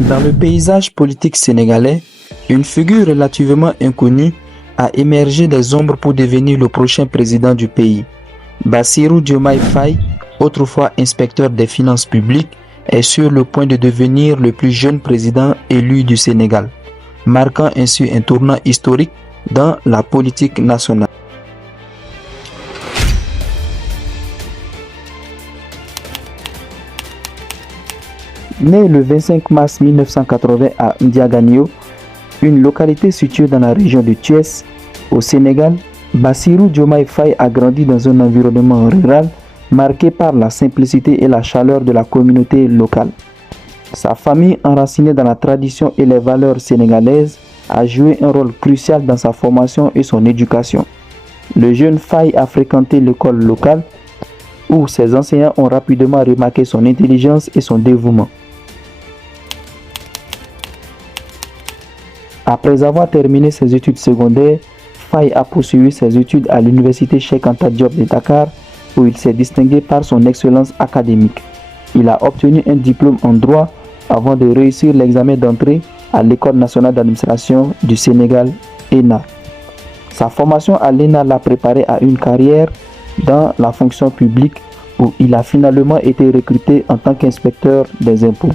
Dans le paysage politique sénégalais, une figure relativement inconnue a émergé des ombres pour devenir le prochain président du pays. Bassirou Diomaye Faye, autrefois inspecteur des finances publiques, est sur le point de devenir le plus jeune président élu du Sénégal, marquant ainsi un tournant historique dans la politique nationale. Né le 25 mars 1980 à Ndiaganio, une localité située dans la région de Thiès, au Sénégal, Bassirou Diomaye Faye a grandi dans un environnement rural marqué par la simplicité et la chaleur de la communauté locale. Sa famille, enracinée dans la tradition et les valeurs sénégalaises, a joué un rôle crucial dans sa formation et son éducation. Le jeune Faye a fréquenté l'école locale où ses enseignants ont rapidement remarqué son intelligence et son dévouement. Après avoir terminé ses études secondaires, Faye a poursuivi ses études à l'université Cheikh Anta Diop de Dakar où il s'est distingué par son excellence académique. Il a obtenu un diplôme en droit avant de réussir l'examen d'entrée à l'École nationale d'administration du Sénégal, ENA. Sa formation à l'ENA l'a préparé à une carrière dans la fonction publique où il a finalement été recruté en tant qu'inspecteur des impôts.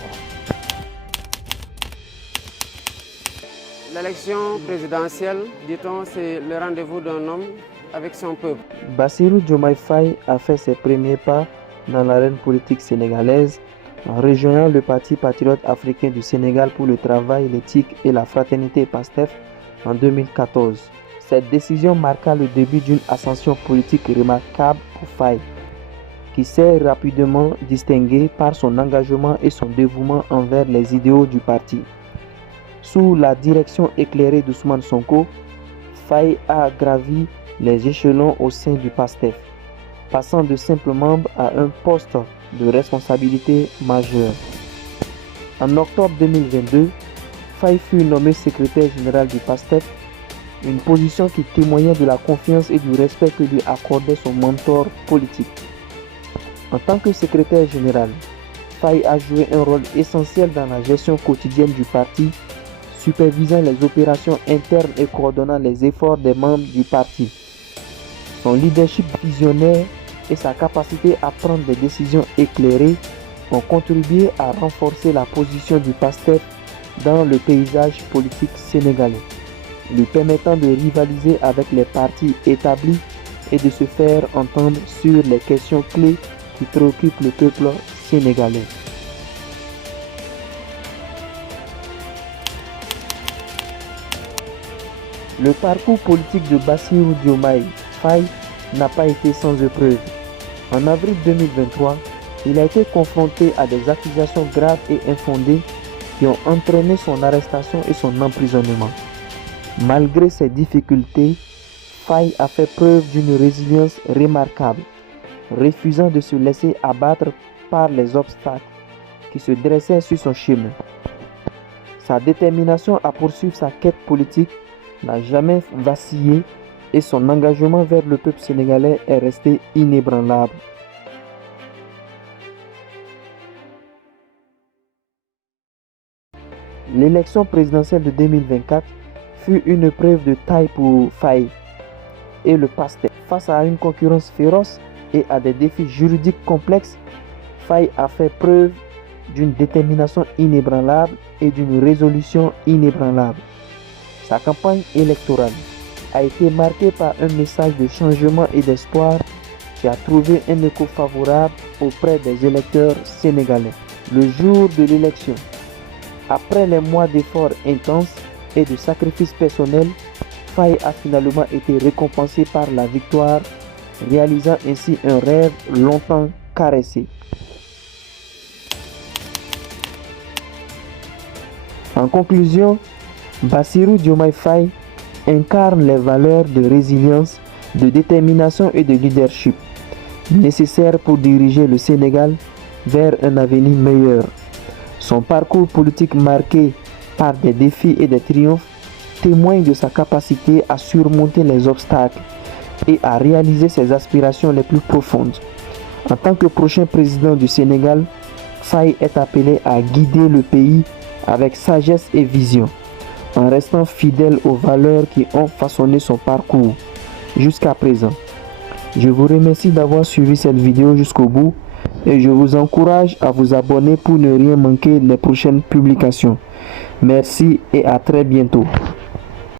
L'élection présidentielle, dit-on, c'est le rendez-vous d'un homme avec son peuple. Bassirou Diomaye Faye a fait ses premiers pas dans l'arène politique sénégalaise en rejoignant le Parti patriote africain du Sénégal pour le travail, l'éthique et la fraternité PASTEF en 2014. Cette décision marqua le début d'une ascension politique remarquable pour Faye, qui s'est rapidement distingué par son engagement et son dévouement envers les idéaux du parti. Sous la direction éclairée d'Ousmane Sonko, Faye a gravi les échelons au sein du PASTEF, passant de simple membre à un poste de responsabilité majeure. En octobre 2022, Faye fut nommé secrétaire général du PASTEF, une position qui témoignait de la confiance et du respect que lui accordait son mentor politique. En tant que secrétaire général, Faye a joué un rôle essentiel dans la gestion quotidienne du parti, supervisant les opérations internes et coordonnant les efforts des membres du parti. Son leadership visionnaire et sa capacité à prendre des décisions éclairées ont contribué à renforcer la position du PASTEF dans le paysage politique sénégalais, lui permettant de rivaliser avec les partis établis et de se faire entendre sur les questions clés qui préoccupent le peuple sénégalais. Le parcours politique de Bassirou Diomaye Faye n'a pas été sans épreuve. En avril 2023, il a été confronté à des accusations graves et infondées qui ont entraîné son arrestation et son emprisonnement. Malgré ces difficultés, Faye a fait preuve d'une résilience remarquable, refusant de se laisser abattre par les obstacles qui se dressaient sur son chemin. Sa détermination à poursuivre sa quête politique n'a jamais vacillé et son engagement vers le peuple sénégalais est resté inébranlable. L'élection présidentielle de 2024 fut une épreuve de taille pour Faye et le PASTEF. Face à une concurrence féroce et à des défis juridiques complexes, Faye a fait preuve d'une détermination inébranlable et d'une résolution inébranlable. Sa campagne électorale a été marquée par un message de changement et d'espoir qui a trouvé un écho favorable auprès des électeurs sénégalais. Le jour de l'élection, après les mois d'efforts intenses et de sacrifices personnels, Faye a finalement été récompensé par la victoire, réalisant ainsi un rêve longtemps caressé. En conclusion, Bassirou Diomaye Faye incarne les valeurs de résilience, de détermination et de leadership nécessaires pour diriger le Sénégal vers un avenir meilleur. Son parcours politique marqué par des défis et des triomphes témoigne de sa capacité à surmonter les obstacles et à réaliser ses aspirations les plus profondes. En tant que prochain président du Sénégal, Faye est appelé à guider le pays avec sagesse et vision, en restant fidèle aux valeurs qui ont façonné son parcours jusqu'à présent. Je vous remercie d'avoir suivi cette vidéo jusqu'au bout et je vous encourage à vous abonner pour ne rien manquer des prochaines publications. Merci et à très bientôt.